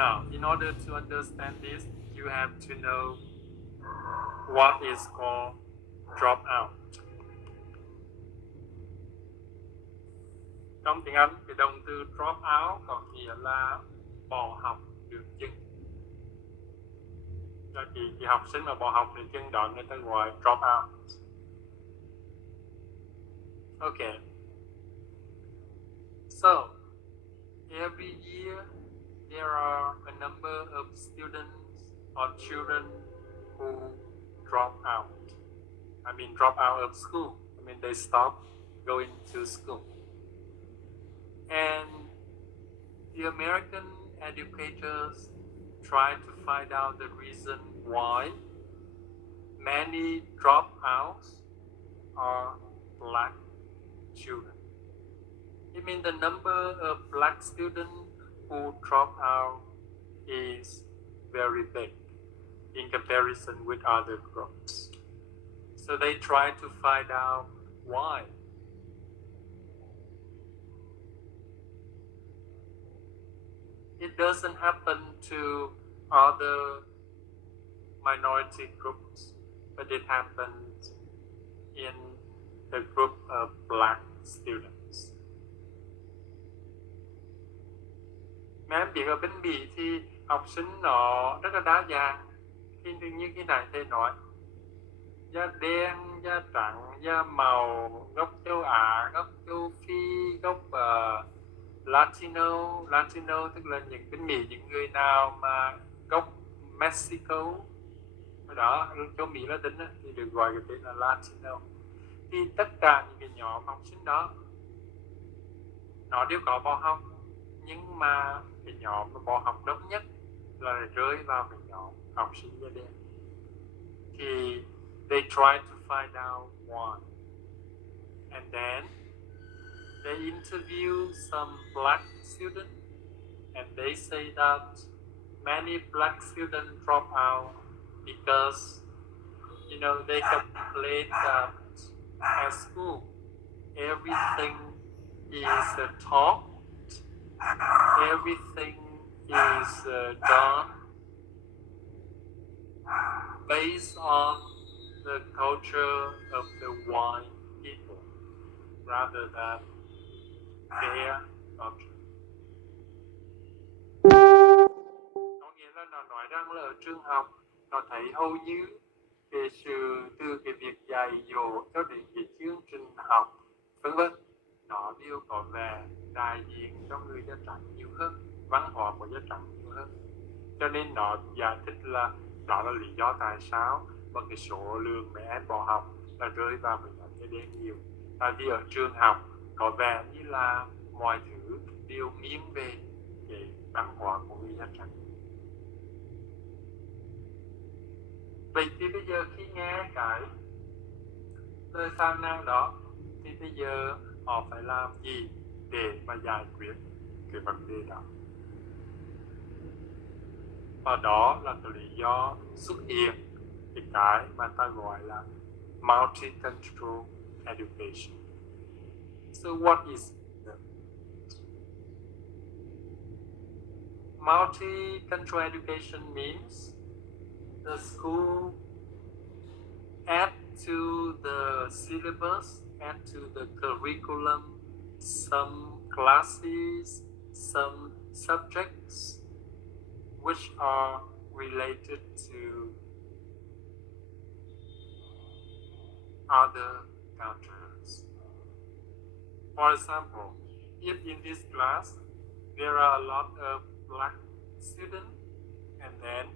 Now, in order to understand this, you have to know what is called dropout. Trong tiếng Anh, cái động từ drop out có nghĩa là bỏ học được chừng. Cho cái học sinh mà bỏ học được chừng đó người ta gọi drop out. Okay. So, every year there are a number of students or children who drop out. Drop out of school. They stop going to school. And the American educators try to find out the reason why many dropouts are black children. The number of black students who drop out is very big in comparison with other groups. So they try to find out why. It doesn't happen to other minority groups, but it happens in the group of black students. Mấy em biết ở bên Mỹ thì học sinh nó rất là đa dạng. Như cái này thầy nói, da đen, da trắng, da màu, gốc châu Á, gốc châu Phi, gốc Latino tức là những bên Mỹ, những người nào mà gốc Mexico đó, châu Mỹ Latin thì được gọi cái tên là Latino. Thì tất cả những cái nhóm học sinh đó nó đều có bỏ học, nhưng mà cái nhóm mà bỏ học đông nhất là rơi vào cái nhóm học sinh da đen. Thì they try to find out why, and then they interview some black students, and they say that many black students drop out because they complain that at school everything is taught, everything is done based on the culture of the white people rather than their culture. Có nghĩa là nó nói rằng là ở trường học nó thấy hầu như cái sự từ cái việc dạy dỗ cho đến cái chương trình học vân vân nó đều có vẻ đại diện cho người da trắng nhiều hơn, văn hóa của da trắng nhiều hơn. Cho nên nó giải thích là đó là lý do tại sao mà cái số lượng mấy em bỏ học là rơi vào cái nhóm da đen nhiều. Tại vì ở trường học có vẻ như là mọi thứ đều nghiêng về cái văn hóa của người da trắng. Vậy thì bây giờ khi nghe cái lời phàn nàn đó thì bây giờ họ phải làm gì để mà giải quyết cái vấn đề đó? Và đó là cái lý do xuất hiện cái mà ta gọi là multicultural education. So what is it? Multicultural education means the school add to the syllabus, add to the curriculum some classes, some subjects which are related to other cultures. For example, if in this class there are a lot of black students, and then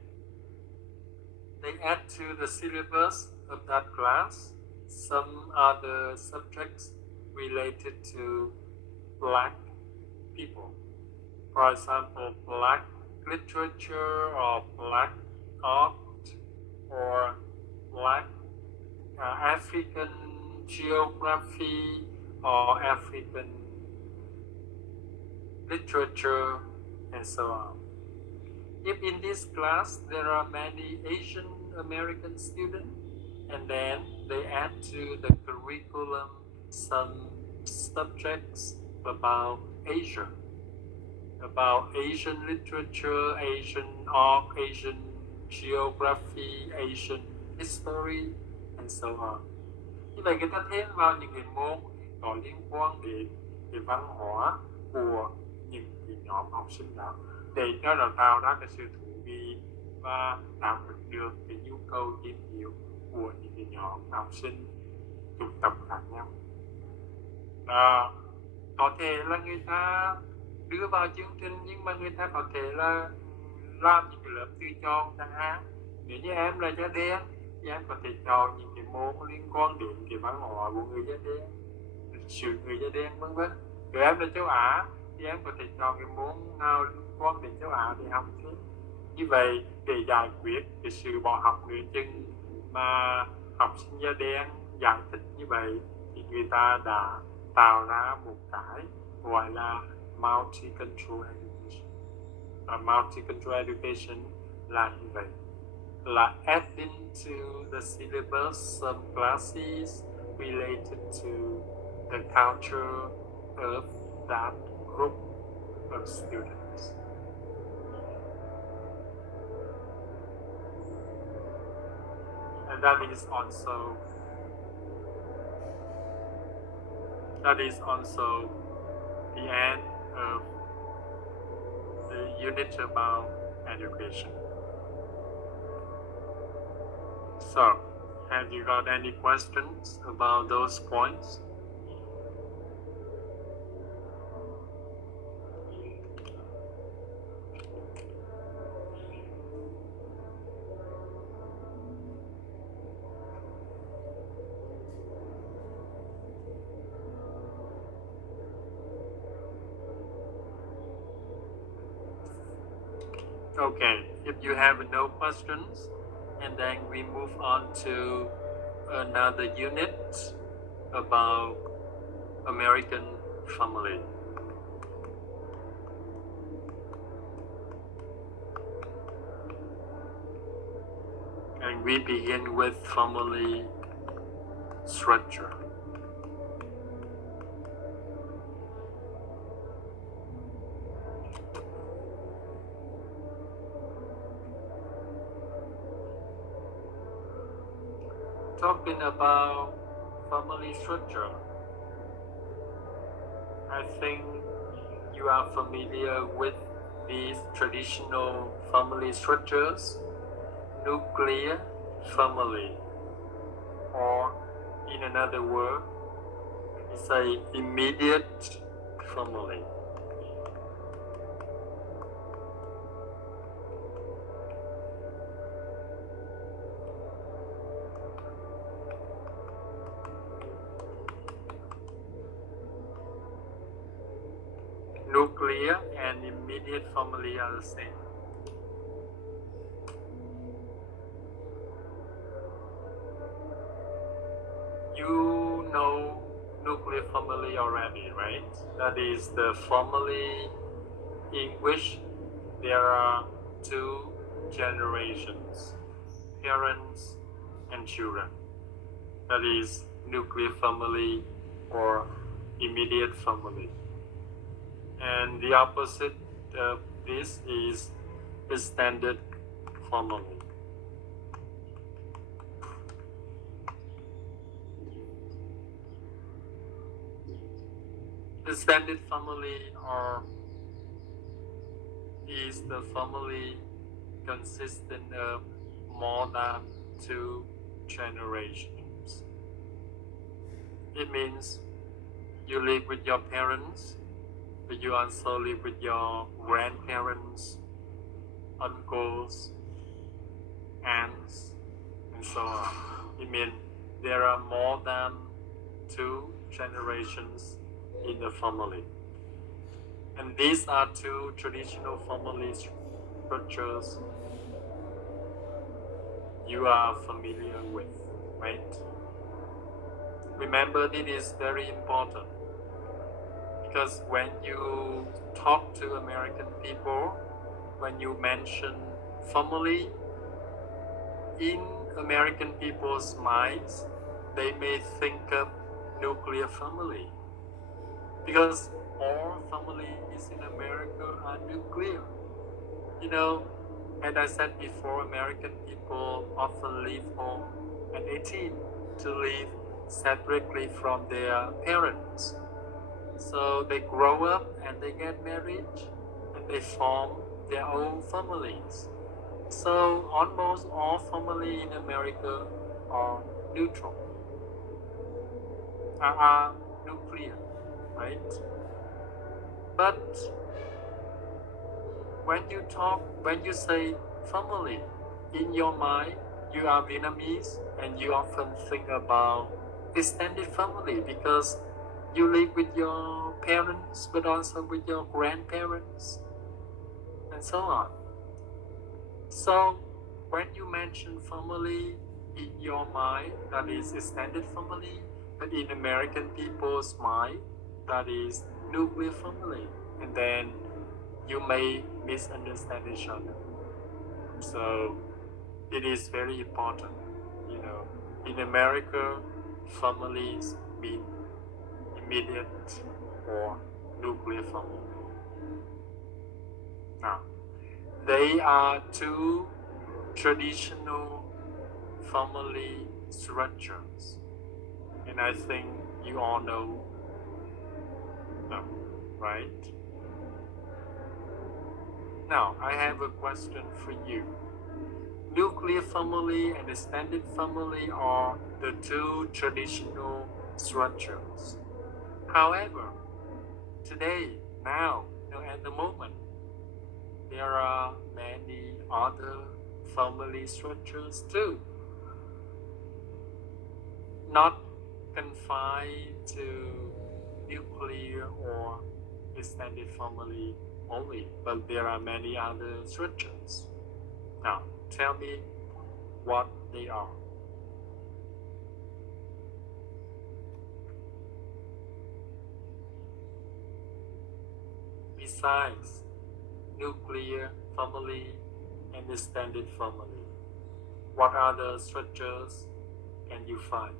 they add to the syllabus of that class some other subjects related to black people. For example, black literature or black art or black African geography or African literature and so on. If in this class there are many Asian American students, and then they add to the curriculum some subjects about Asia, about Asian literature, Asian art, Asian geography, Asian history, and so on. Như vậy người ta thêm vào những cái môn có liên quan đến cái văn hóa của những cái nhóm học sinh đó để cho nó tạo ra cái sự thú vị và đáp ứng được cái nhu cầu tìm hiểu của những cái nhóm học sinh chủng tộc khác nhau. Có thể là người ta đưa vào chương trình nhưng mà người ta có thể là làm những cái lớp tự chọn chẳng hạn. Nếu như em là da đen thì em có thể chọn những cái môn liên quan đến cái văn hóa của người da đen, lịch sử người da đen vân vân. Nếu em là châu Á thì em có thể chọn cái môn nào liên quan đến châu Á để học thêm. Như vậy để giải quyết cái sự bỏ học nửa chừng mà học sinh da đen giải thích như vậy thì người ta đã tạo ra một cái gọi là multicultural education. Multicultural education là như vậy, là adding to the syllabus some classes related to the culture of that group of students. And that is also the end of the unit about education. So, have you got any questions about those points? Okay, if you have no questions, and then we move on to another unit about American family. And we begin with family structure. Talking about family structure, I think you are familiar with these traditional family structures: nuclear family, or in another word, we say immediate family. Nuclear and immediate family are the same. You know nuclear family already, right? That is the family in which there are two generations, parents and children. That is nuclear family or immediate family. And the opposite of this is extended family. Extended family is the family consisting of more than two generations. It means you live with your parents, but you also live with your grandparents, uncles, aunts, and so on. It means there are more than two generations in the family. And these are two traditional family structures you are familiar with, right? Remember, this is very important. Because when you talk to American people, when you mention family, in American people's minds, they may think of nuclear family. Because all families in America are nuclear. You know, as I said before, American people often leave home at 18 to live separately from their parents. So they grow up and they get married and they form their own families. So almost all families in America are neutral, are nuclear, right? But when you say family, in your mind, you are Vietnamese and you often think about extended family because you live with your parents but also with your grandparents and so on. So when you mention family in your mind, that is extended family, but in American people's mind, that is nuclear family, and then you may misunderstand each other. So it is very important, you know. In America, families mean immediate or nuclear family. Now, they are two traditional family structures, and I think you all know them, right? Now, I have a question for you. Nuclear family and extended family are the two traditional structures. However, today, now, at the moment, there are many other family structures too. Not confined to nuclear or extended family only, but there are many other structures. Now, tell me what they are. Besides nuclear family and extended family, what other structures can you find?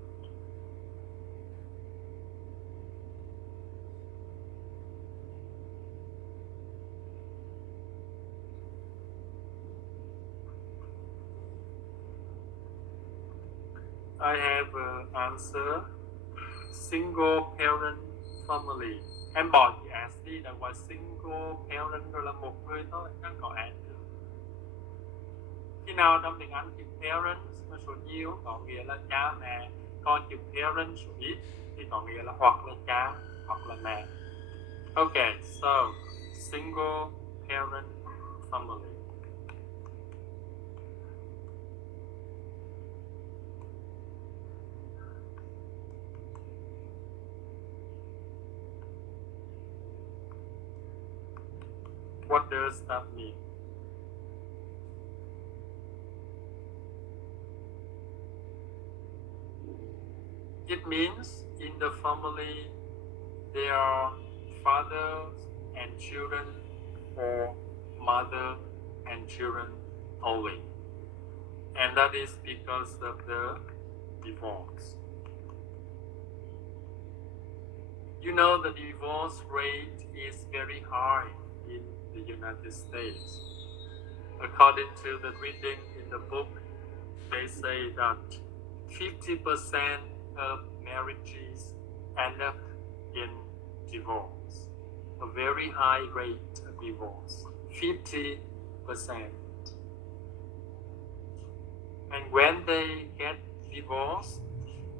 I have an answer. Single parent family. Em bỏ chữ S đi, là gọi single parent rồi là một người thôi, không có S nữa. Khi nào trong tiếng Anh chữ parents có số nhiều có nghĩa là cha mẹ, còn chữ parent số ít thì có nghĩa là hoặc là cha hoặc là mẹ. Okay, so single parent family. What does that mean? It means in the family there are fathers and children or mother and children only. And that is because of the divorce. You know the divorce rate is very high in the United States. According to the reading in the book, they say that 50% of marriages end up in divorce. A very high rate of divorce, 50%. And when they get divorced,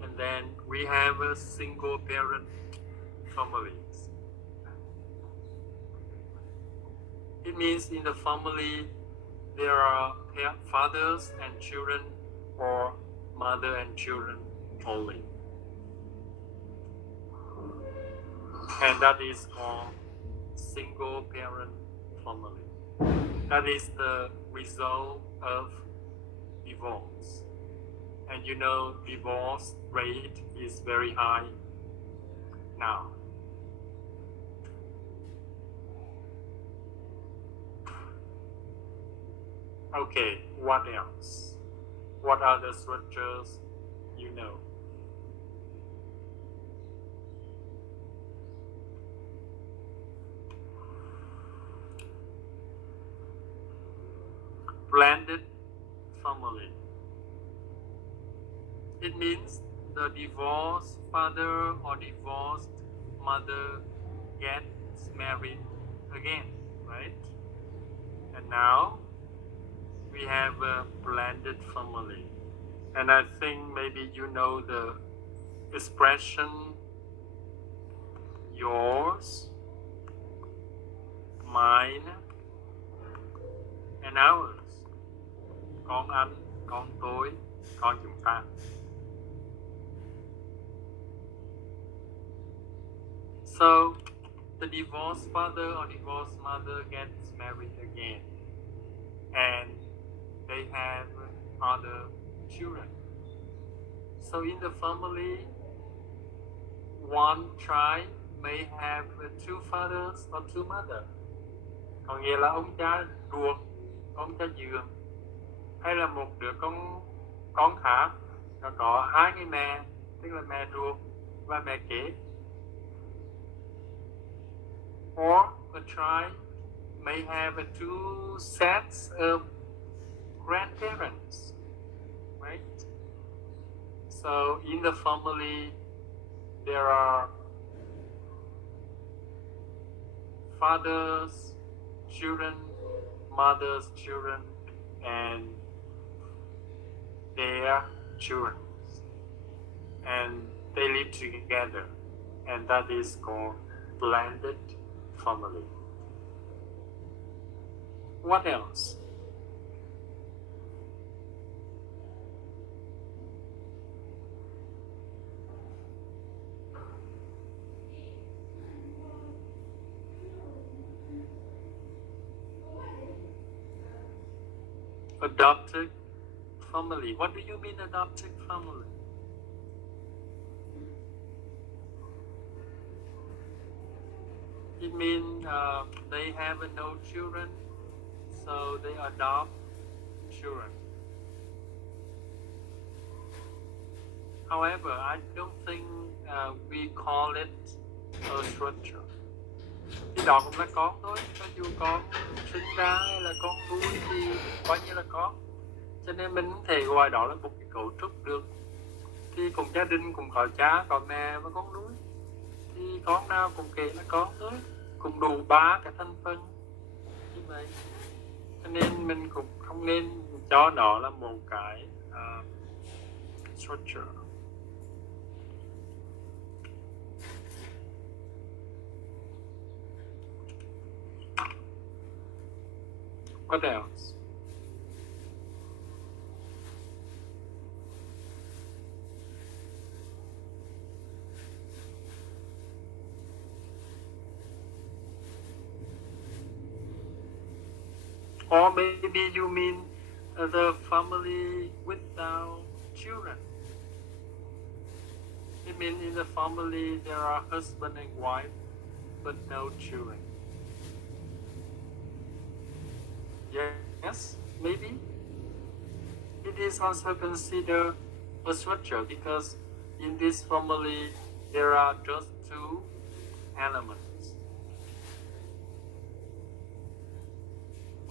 and then we have a single parent families. It means in the family there are fathers and children or mother and children only. And that is called single parent family. That is the result of divorce. And you know divorce rate is very high now. Okay, what else? What are the structures you know? blended family. It means the divorced father or divorced mother gets married again, right? And now we have a blended family. And I think maybe you know the expression yours, mine, and ours. Con anh, con tôi, con chúng ta. So the divorced father or divorced mother gets married again, and they have other children. So in the family, one child may have two fathers or two mothers. Có nghĩa là ông cha ruột, ông cha dượng, hay là một đứa con khác nó có hai người mẹ, tức là mẹ ruột và mẹ kế. Or a child may have two sets of grandparents, right? So in the family, there are fathers, children, mothers, children, and their children. And they live together, and that is called blended family. What else? Adopted family. What do you mean adopted family? It means they have no children, so they adopt children. However, I don't think we call it a structure. Thì đó cũng là con thôi, cho dù con sinh ra hay là con nuôi thì coi như là con. Cho nên mình không thể gọi đó là một cái cấu trúc được. Thì cùng gia đình, cùng có cha, có mẹ và con nuôi, thì con nào cũng kể là con thôi, cùng đủ ba cái thành phần như vậy. Cho nên mình cũng không nên cho nó là một cái structure. What else? Or maybe you mean the family without children. It means in the family there are husband and wife, but no children. Yes, maybe. It is also considered a structure because in this family there are just two elements.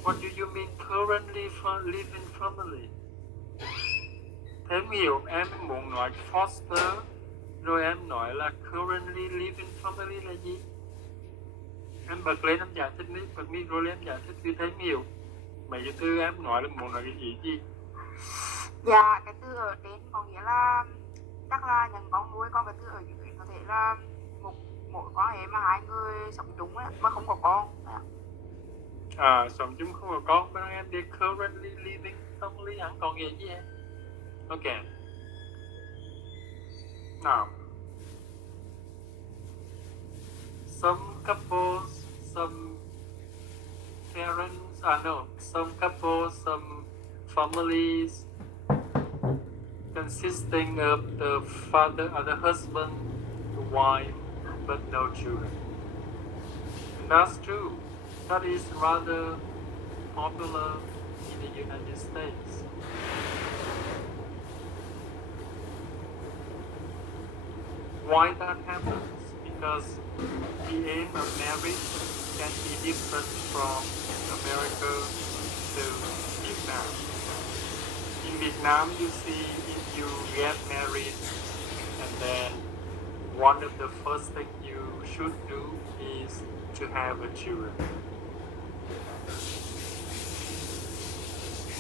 What do you mean currently living family? Thím hiểu em muốn nói foster, rồi em nói là currently living family là gì? Em bật lên em giải thích đi, bật micro lên em giải thích thì thím hiểu. Mấy cái từ em nói là muốn nói cái gì? Dạ, cái từ ở trên có nghĩa là chắc là nhận con nuôi, còn cái từ ở dưới có thể là một mối quan hệ mà hai người sống chung ấy, mà không có con. Sống chung không có con, but em đi currently living family hẳn còn nghĩa gì em? Okay. Now, some couples, some parents, some couples, some families consisting of the father or the husband, the wife, but no children. And that's true. That is rather popular in the United States. Why that happens? Because the aim of marriage can be different from America to Vietnam. In Vietnam, you see, if you get married, and then one of the first things you should do is to have a children.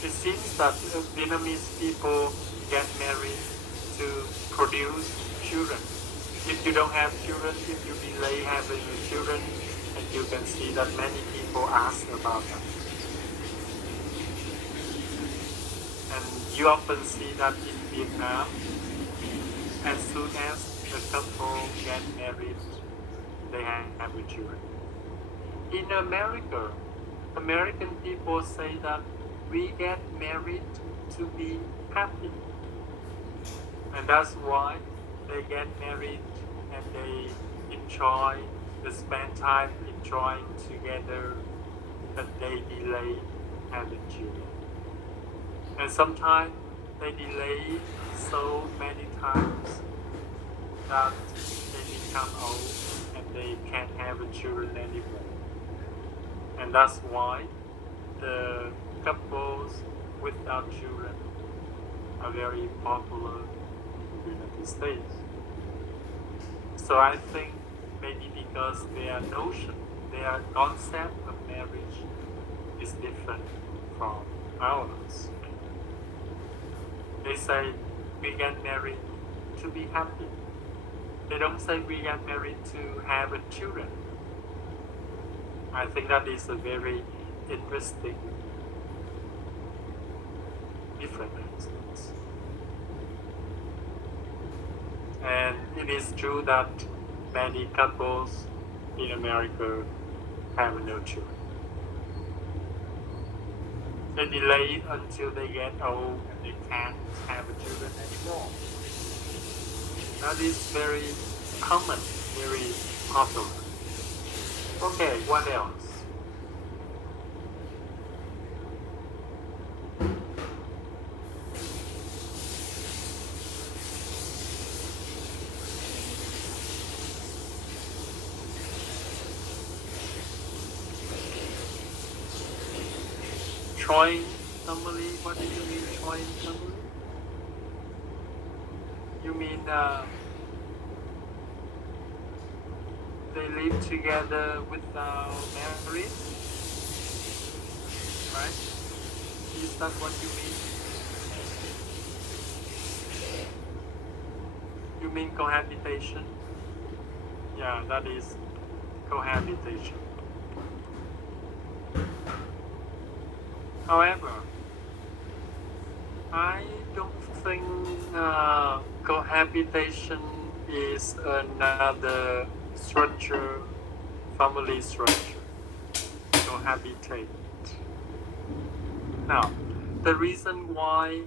It seems that Vietnamese people get married to produce children. If you don't have children, if you delay having children, and you can see that many people ask about that. And you often see that in Vietnam, as soon as the couple get married, they have children. In America, American people say that we get married to be happy. And that's why they get married and they spend time enjoying together, but they delay having children. And sometimes they delay so many times that they become old and they can't have children anymore. And that's why the couples without children are very popular in the United States. So I think maybe because their notion, their concept of marriage is different from ours. They say we get married to be happy. They don't say we get married to have children. I think that is a very interesting difference. And it is true that many couples in America have no children. They delay until they get old and they can't have children anymore. That is very common, very popular. Okay, what else? Joint family? What do you mean joint family? You mean they live together without marriage? Right? Is that what you mean? You mean cohabitation? Yeah, that is cohabitation. However, I don't think cohabitation is another structure, family structure. Cohabitate. Now, the reason why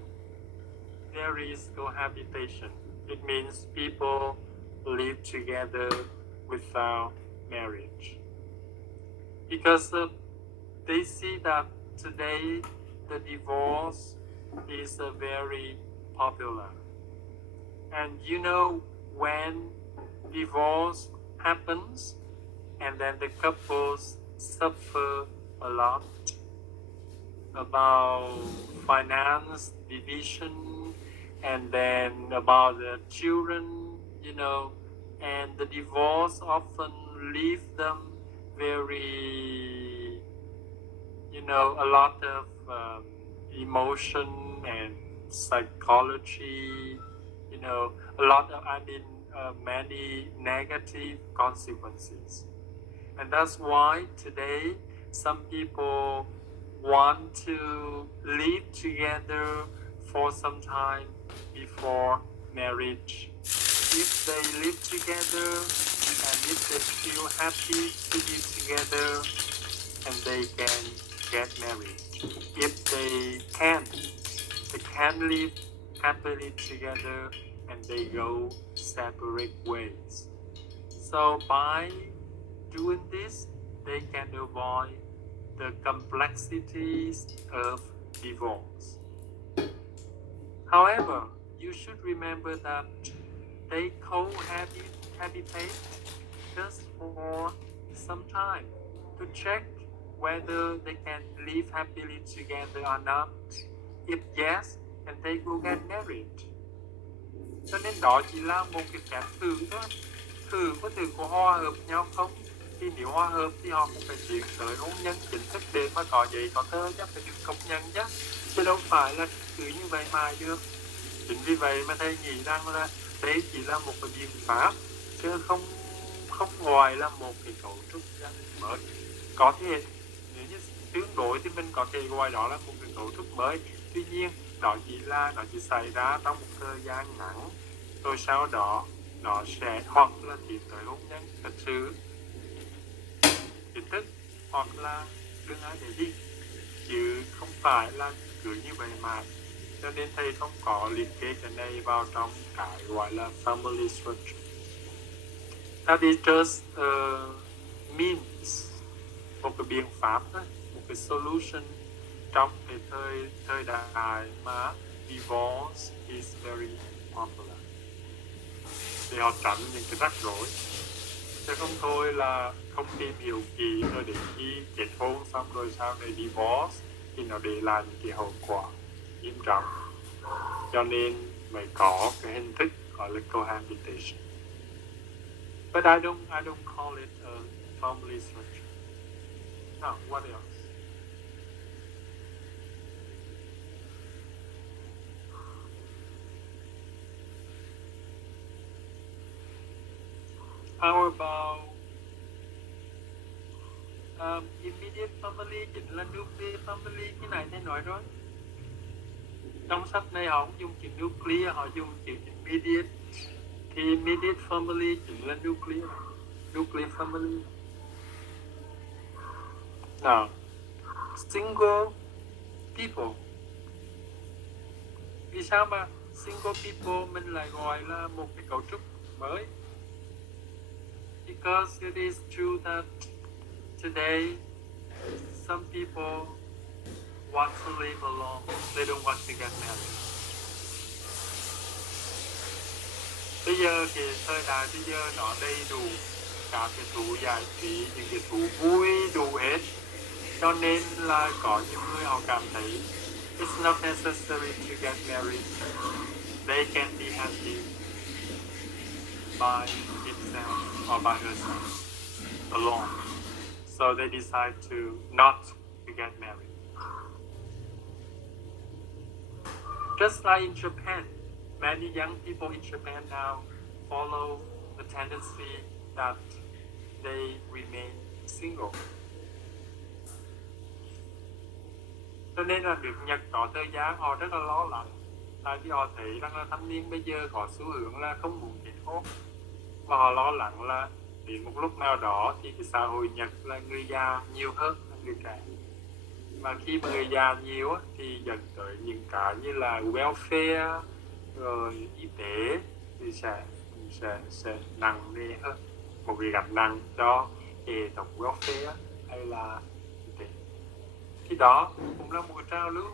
there is cohabitation, it means people live together without marriage. Because they see that today the divorce is very popular. And you know, when divorce happens and then the couples suffer a lot about finance division and then about the children, you know, and the divorce often leave them very, you know, a lot of emotion and psychology, you know, a lot of, many negative consequences. And that's why today some people want to live together for some time before marriage. If they live together and if they feel happy to be together, and they can get married. If they can live happily together and they go separate ways. So by doing this, they can avoid the complexities of divorce. However, you should remember that they cohabitate just for some time to check whether they can live happily together or not. If yes, then they will get married. Cho nên đó chỉ là một cái phép thử thôi. Thử có thử có hòa hợp nhau không? Thì nếu hòa hợp thì họ cũng phải tiến tới hôn nhân chính thức để mà có giấy có tờ chắc phải được công nhận chứ. Chứ đâu phải là cứ như vậy mà được. Chính vì vậy mà thầy nghĩ rằng là đấy chỉ là một cái biện pháp chứ không ngoài là một cái cấu trúc gia đình mới. Có thể nếu như tương đối thì mình có thể gọi đó là một cái cấu trúc mới. Tuy nhiên nó chỉ xảy ra trong một thời gian ngắn, rồi sau đó nó sẽ hoặc là tiến tới hôn nhân thật sự chính thức, hoặc là đừng ai để đi, chứ không phải là cứ như vậy mà. Cho nên thầy không có liệt kê cái này vào trong cái gọi là family structure. That is just means, một cái biện pháp thôi, một cái solution trong cái thời đại mà divorce is very popular, để họ tránh những cái rắc rối. Chứ không thôi là không tìm hiểu kỹ rồi đến khi kết hôn xong rồi sau này divorce thì nó để lại những cái hậu quả nghiêm trọng. Cho nên mới có cái hình thức gọi là cohabitation. But I don't call it a family structure. Now, what else? How about immediate family, chính là nuclear family? Cái này thầy nói rồi. Trong sách này họ không dùng chữ nuclear, họ dùng chữ immediate. Thì immediate family chính là nuclear family. Now, single people. Vì sao mà single people mình lại gọi là một cái cấu trúc mới? Because it is true that today some people want to live alone. They don't want to get married. Bây giờ cái thời đại bây giờ nó đầy đủ cả cái thú giải trí, những cái thú vui đủ hết. Cho nên là có những người họ cảm thấy it's not necessary to get married. They can be happy by himself or by herself alone. So they decide to not to get married. Just like in Japan, many young people in Japan now follow the tendency that they remain single. Cho nên là việc Nhật có thời gian họ rất là lo lắng, tại vì họ thấy rằng là thanh niên bây giờ có xu hướng là không muốn kết hôn, và họ lo lắng là đến một lúc nào đó thì cái xã hội Nhật là người già nhiều hơn là người trẻ, và khi mà người già nhiều thì dẫn tới những cái như là welfare rồi y tế thì sẽ nặng nề hơn, một cái gánh nặng cho hệ thống welfare hay là y tế. Thì đó cũng là một cái trào lưu,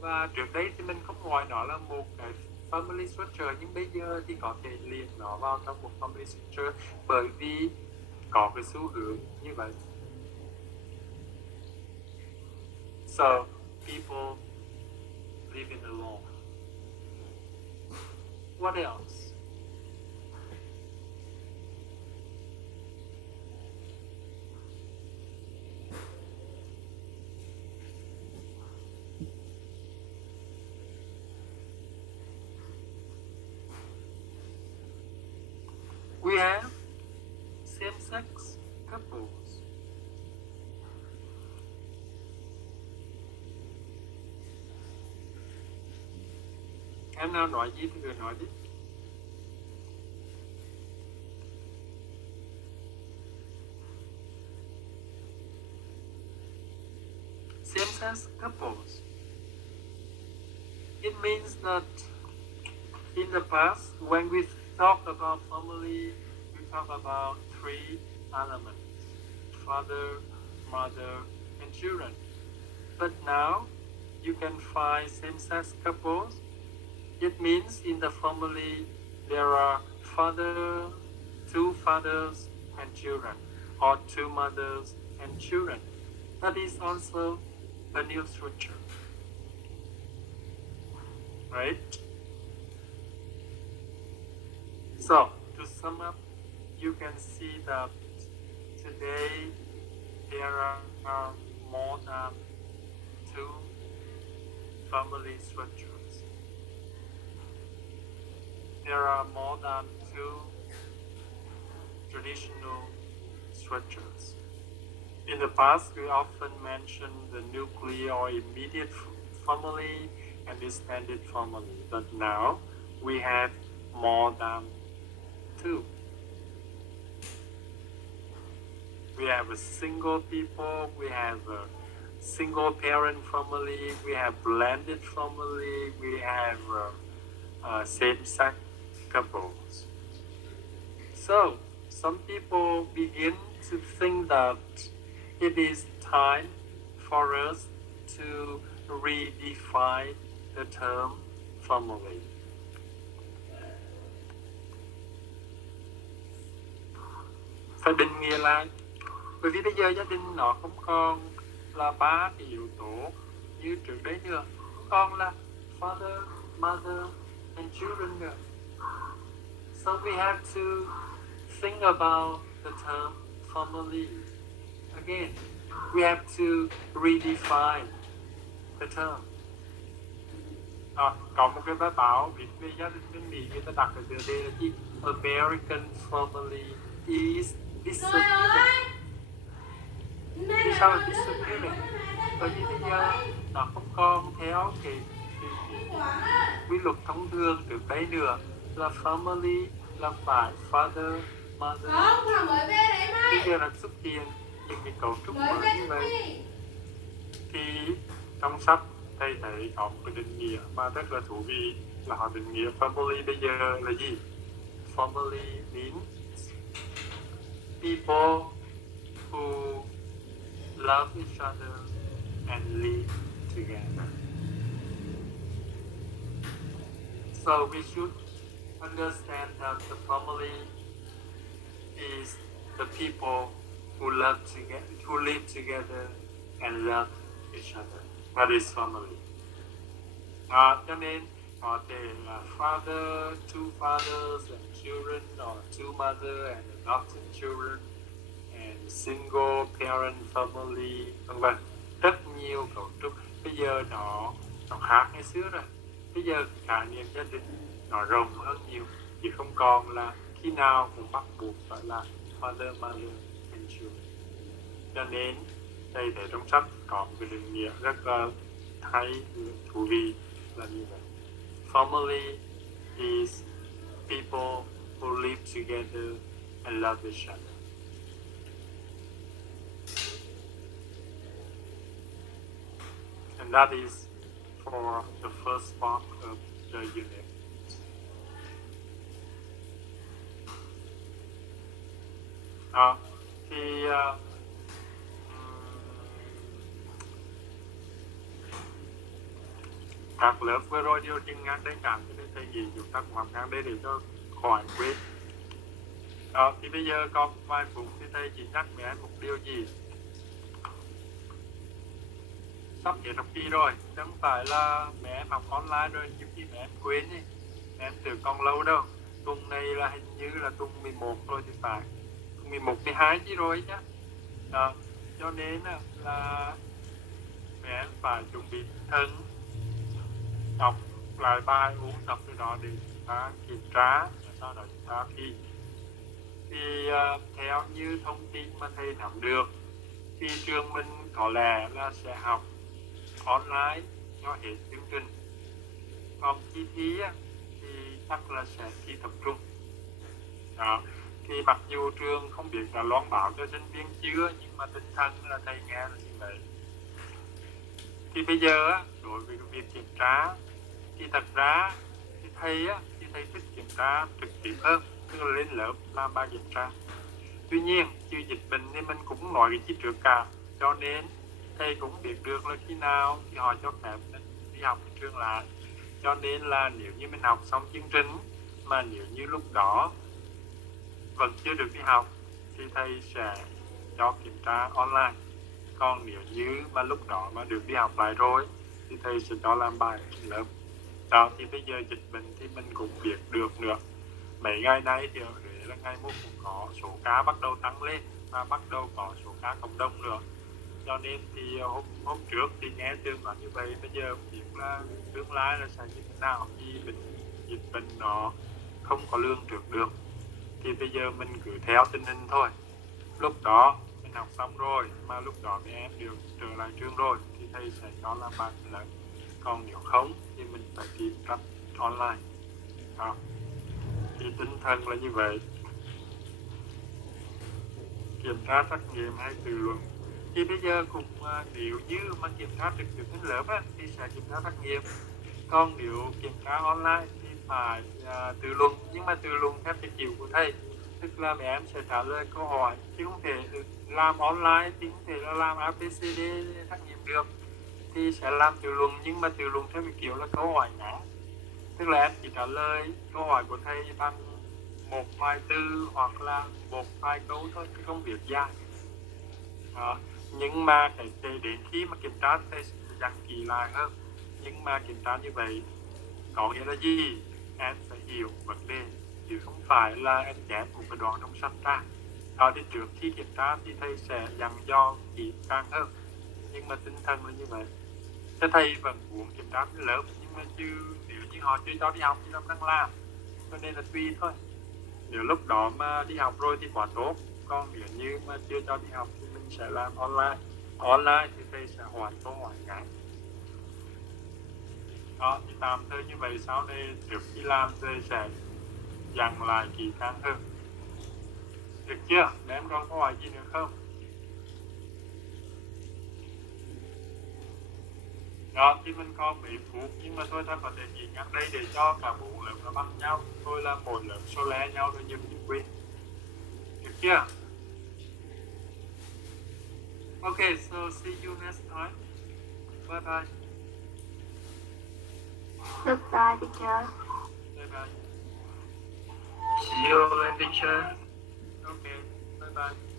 và trước đây thì mình không gọi nó là một cái family structure, nhưng bây giờ thì có thể liệt nó vào trong một family structure bởi vì có cái xu hướng như vậy. So people living alone. What else? We have same-sex couples. Em nào nói gì thì người nói đi. Same-sex couples. It means that in the past, when we talk about family, we talk about three elements: father, mother, and children. But now, you can find same-sex couples. It means in the family there are two fathers and children, or two mothers and children. That is also a new structure, right? So, to sum up, you can see that today there are more than 2 family structures. There are more than 2 traditional structures. In the past, we often mentioned the nuclear or immediate family and extended family, but now we have more than 2. We have a single people, we have a single parent family, we have blended family, we have same-sex couples. So, some people begin to think that it is time for us to redefine the term family. Phải định nghĩa lại, bởi vì bây giờ gia đình nó không còn là 3 cái yếu tố như trước đấy nữa, không còn là father, mother and children nữa. So we have to think about the term family again. We have to redefine the term. Có một cái bài báo viết về gia đình bên Mỹ, người ta đặt cái tựa đề là gì? American family is disappearing. Vì sao là disappearing? Bởi vì bây giờ nó không còn theo cái quy luật thông thường trước đây nữa, là family là phải father, mother. Bây giờ là xuất hiện những cái cấu trúc mới như vậy. Thì trong sách thầy thấy có một cái định nghĩa mà rất là thú vị, là họ định nghĩa family bây giờ là gì? Family means people who love each other and live together. So we should understand that the family is the people who live together and love each other. That is family. Cho nên có thể là father, 2 fathers and children, or 2 mother and adopted children, and single parent family, vân vân. Rất nhiều cấu trúc. Bây giờ nó khác ngày xưa rồi. Bây giờ khái niệm gia đình nó rộng hơn nhiều, chứ không còn là khi nào cũng bắt buộc phải là father, mother and children. Cho nên đây để trong sách có một cái định nghĩa rất là hay, thú vị là như vậy. Family is people who live together and love each other. And that is for the first part of the unit. Thì các lớp vừa rồi đều trên ngang đây cả, cho nên thầy nghĩ chúng ta cũng học ngang đây để cho khỏi quên. Thì bây giờ còn vài phút thì thầy chỉ nhắc mẹ một điều gì. Sắp hết học kỳ rồi, không phải là mẹ em học online rồi nhiều khi mẹ em quên đi, mẹ em tưởng còn lâu đâu. Tuần này là hình như là tuần 11 rồi thì phải, tuần 11, 12 chứ rồi chứ. Cho nên là mẹ em phải chuẩn bị thân, đọc lại bài, uống tập từ đó để chúng ta kiểm tra, sau đó chúng ta thi. Thì theo như thông tin mà thầy nắm được thì trường mình có lẽ là sẽ học online cho hết chương trình. Còn kỳ thi thì chắc là sẽ thi tập trung. Thì mặc dù trường không biết là loan báo cho sinh viên chưa, nhưng mà tinh thần là thầy nghe là như vậy. Thì bây giờ đối với việc kiểm tra thì thật ra thì thầy thích kiểm tra trực tiếp hơn, tức là lên lớp làm bài kiểm tra. Tuy nhiên chưa dịch bệnh nên mình cũng nói cái chi trước cả, cho nên thầy cũng biết được là khi nào thì họ cho phép mình đi học ở trường lại. Cho nên là nếu như mình học xong chương trình mà nếu như lúc đó vẫn chưa được đi học thì thầy sẽ cho kiểm tra online. Còn nếu như mà lúc đó mà được đi học lại rồi thì thầy sẽ cho làm bài ở trên lớp. Đó, thì bây giờ dịch bệnh thì mình cũng biết được nữa. Mấy ngày nay thì ở Huế là ngày mốt cũng có số ca bắt đầu tăng lên và bắt đầu có số ca cộng đồng nữa. Cho nên thì hôm trước thì nghe Tương nói như vậy, bây giờ biết là tương lai là sẽ như thế nào, vì dịch bệnh nó không có lương trước được. Thì bây giờ mình cứ theo tình hình thôi. Lúc đó mình học xong rồi mà lúc đó mấy em được trở lại trường rồi thì thầy sẽ cho làm bài lại. Còn nếu không thì mình phải tìm cách online. Đó, thì tinh thần là như vậy. Kiểm tra trắc nghiệm hay tự luận thì bây giờ cũng nếu như mà kiểm tra trực tiếp trên lớp á, thì sẽ kiểm tra trắc nghiệm. Còn nếu kiểm tra online thì phải tự luận, nhưng mà tự luận theo cái kiểu của thầy, tức là mấy em sẽ trả lời câu hỏi chứ không thể làm online, thì không thể là làm ABCD trắc nghiệm được, thì sẽ làm tự luận, nhưng mà tự luận theo cái kiểu là câu hỏi ngắn, tức là em chỉ trả lời câu hỏi của thầy bằng một vài từ hoặc là một vài câu thôi chứ không việc dài. Đó. Nhưng mà cái đến khi mà kiểm tra thầy sẽ dặn kỹ lại hơn. Nhưng mà kiểm tra như vậy có nghĩa là gì? Em phải hiểu vấn đề chứ không phải là em chép một cái đoạn trong sách ra. Đó, thì trước khi kiểm tra thì thầy sẽ dặn dò kỹ càng hơn, nhưng mà tinh thần là như vậy. Thế thầy vẫn muốn kiểm tra trên lớp, nhưng mà nếu như họ chưa cho đi học thì làm đang làm, cho nên là tùy thôi. Nếu lúc đó mà đi học rồi thì quá tốt, còn nếu như mà chưa cho đi học thì mình sẽ làm online. Online thì thầy sẽ hoàn câu hỏi ngắn. Đó, thì tạm thời như vậy, sau đây trước khi làm thầy sẽ dặn lại kỹ càng hơn. Được chưa? Em còn câu hỏi gì nữa không? Đó, thì mình còn mấy phút, nhưng mà thôi ta có thể chỉ ngắn đây để cho cả bốn lớp nó bằng nhau. Thôi là một lớp số lẻ nhau rồi nhưng mình quên. Được chưa? Okay, so see you next time. Bye bye. Goodbye teacher. Bye bye. See you, teacher. Okay, bye bye.